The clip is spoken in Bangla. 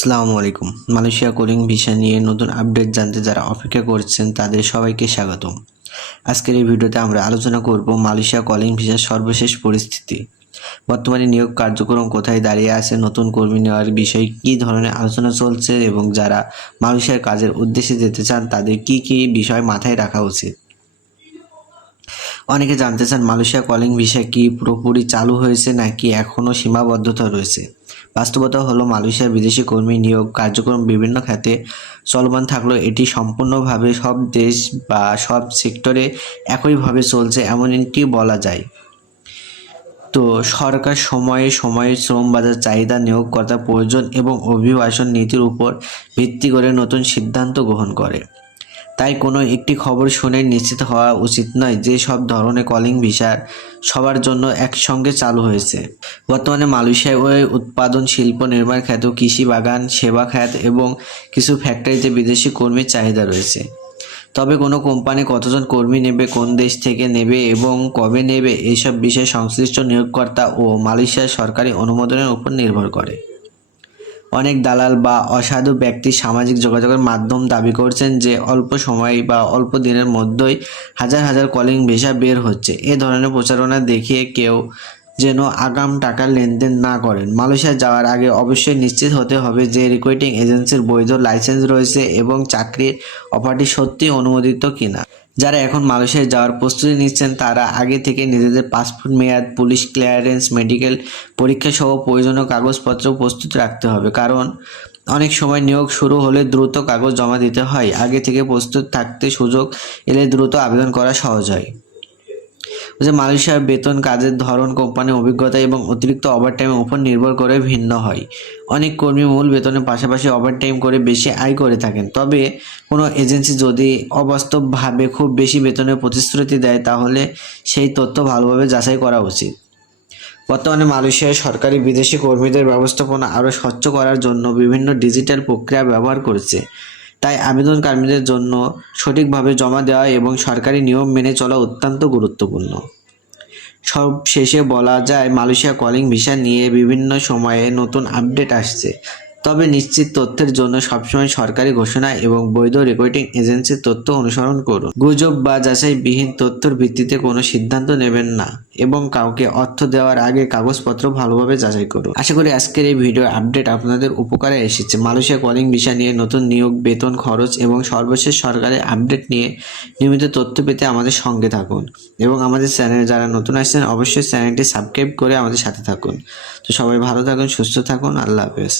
আসসালামু আলাইকুম। মালয়েশিয়া কলিং ভিসা নিয়ে নতুন আপডেট জানতে যারা অপেক্ষা করছেন তাদের সবাইকে স্বাগতম। আজকের এই ভিডিওতে আমরা আলোচনা করব মালয়েশিয়া কলিং ভিসার সর্বশেষ পরিস্থিতি। বর্তমানে নিয়োগ কার্যক্রম কোথায় দাঁড়িয়ে আছে, নতুন কর্মী নেওয়ার বিষয়ে কী ধরনের আলোচনা চলছে এবং যারা মালয়েশিয়ার কাজের উদ্দেশ্যে যেতে চান তাদের কী কী বিষয় মাথায় রাখা উচিত। অনেকে জানতে চান মালয়েশিয়া কলিং ভিসা কি পুরোপুরি চালু হয়েছে নাকি এখনও সীমাবদ্ধতা রয়েছে। বাস্তবতা হলো মালয়েশিয়ার বিদেশি কর্মী নিয়োগ কার্যক্রম বিভিন্ন খাতে চলমান থাকলেও এটি সম্পূর্ণভাবে সব দেশ বা সব সেক্টরে একইভাবে চলছে এমনটি বলা যায়। তো সরকার সময়ে সময়ে শ্রম বাজার চাহিদা, নিয়োগকর্তা প্রয়োজন এবং অভিবাসন নীতির উপর ভিত্তি করে নতুন সিদ্ধান্ত গ্রহণ করে। তাই কোনো একটি খবর শুনে নিশ্চিত হওয়া উচিত নয় যে সব ধরনের কলিং ভিসার সবার জন্য একসঙ্গে চালু হয়েছে। বর্তমানে মালয়েশিয়ায় উৎপাদন শিল্প, নির্মাণ খাত, কৃষি, বাগান, সেবা খাত এবং কিছু ফ্যাক্টরিতে বিদেশি কর্মীর চাহিদা রয়েছে। তবে কোনো কোম্পানি কতজন কর্মী নেবে, কোন দেশ থেকে নেবে এবং কবে নেবে এইসব বিষয়ে সংশ্লিষ্ট নিয়োগকর্তা ও মালয়েশিয়ার সরকারি অনুমোদনের উপর নির্ভর করে। অনেক দালাল বা অসাধু ব্যক্তি সামাজিক যোগাযোগের মাধ্যম দাবি করছেন যে অল্প সময় বা অল্প দিনের মধ্যেই হাজার হাজার কলিং ভিসা বের হচ্ছে। এ ধরনের প্রচারণা দেখিয়ে কেউ যেন আগাম টাকার লেনদেন না করেন। মালয়েশিয়া যাওয়ার আগে অবশ্যই নিশ্চিত হতে হবে যে রিক্রুটিং এজেন্সির বৈধ লাইসেন্স রয়েছে এবং চাকরির অফারটি সত্যিই অনুমোদিত কিনা। যারা এখন মালয়েশিয়ায় যাওয়ার প্রস্তুতি নিচ্ছেন তারা আগে থেকে নিজেদের পাসপোর্ট মেয়াদ, পুলিশ ক্লিয়ারেন্স, মেডিকেল পরীক্ষা সহ প্রয়োজনীয় কাগজপত্র প্রস্তুত রাখতে হবে, কারণ অনেক সময় নিয়োগ শুরু হলে দ্রুত কাগজ জমা দিতে হয়। আগে থেকে প্রস্তুত থাকতে সুযোগ এলে দ্রুত আবেদন করা সহজ হয়। মালয়েশিয়ার বেতন কাজের ধরন, কোম্পানির অভিজ্ঞতা এবং অতিরিক্ত ওভারটাইমের উপর নির্ভর করে ভিন্ন হয়। অনেক কর্মী মূল বেতনের পাশাপাশি ওভারটাইম করে বেশি আয় করে থাকেন। তবে কোনো এজেন্সি যদি অবাস্তবভাবে খুব বেশি বেতনের প্রতিশ্রুতি দেয় তাহলে সেই তথ্য ভালোভাবে যাচাই করা উচিত। বর্তমানে মালয়েশিয়ার সরকারি বিদেশি কর্মীদের ব্যবস্থাপনা আরও স্বচ্ছ করার জন্য বিভিন্ন ডিজিটাল প্রক্রিয়া ব্যবহার করছে। তাই আবেদনকারীদের জন্য সঠিকভাবে জমা দেওয়া এবং সরকারি নিয়ম মেনে চলা অত্যন্ত গুরুত্বপূর্ণ। সব শেষে বলা যায় মালয়েশিয়া কলিং ভিসা নিয়ে বিভিন্ন সময়ে নতুন আপডেট আসছে। তবে নিশ্চিত তথ্যের জন্য সবসময় সরকারি ঘোষণা এবং বৈধ রিক্রুটিং এজেন্সির তথ্য অনুসরণ করুন। গুজব বা যাচাইবিহীন তথ্যের ভিত্তিতে কোনো সিদ্ধান্ত নেবেন না এবং কাউকে অর্থ দেওয়ার আগে কাগজপত্র ভালোভাবে যাচাই করুন। আশা করি আজকের এই ভিডিও আপডেট আপনাদের উপকারে এসেছে। মালয়েশিয়া কলিং ভিসা নিয়ে নতুন নিয়োগ, বেতন, খরচ এবং সর্বশেষ সরকারি আপডেট নিয়ে নিয়মিত তথ্য পেতে আমাদের সঙ্গে থাকুন এবং আমাদের চ্যানেলে যারা নতুন আসছেন অবশ্যই চ্যানেলটি সাবস্ক্রাইব করে আমাদের সাথে থাকুন। তো সবাই ভালো থাকুন, সুস্থ থাকুন। আল্লাহ হাফেজ।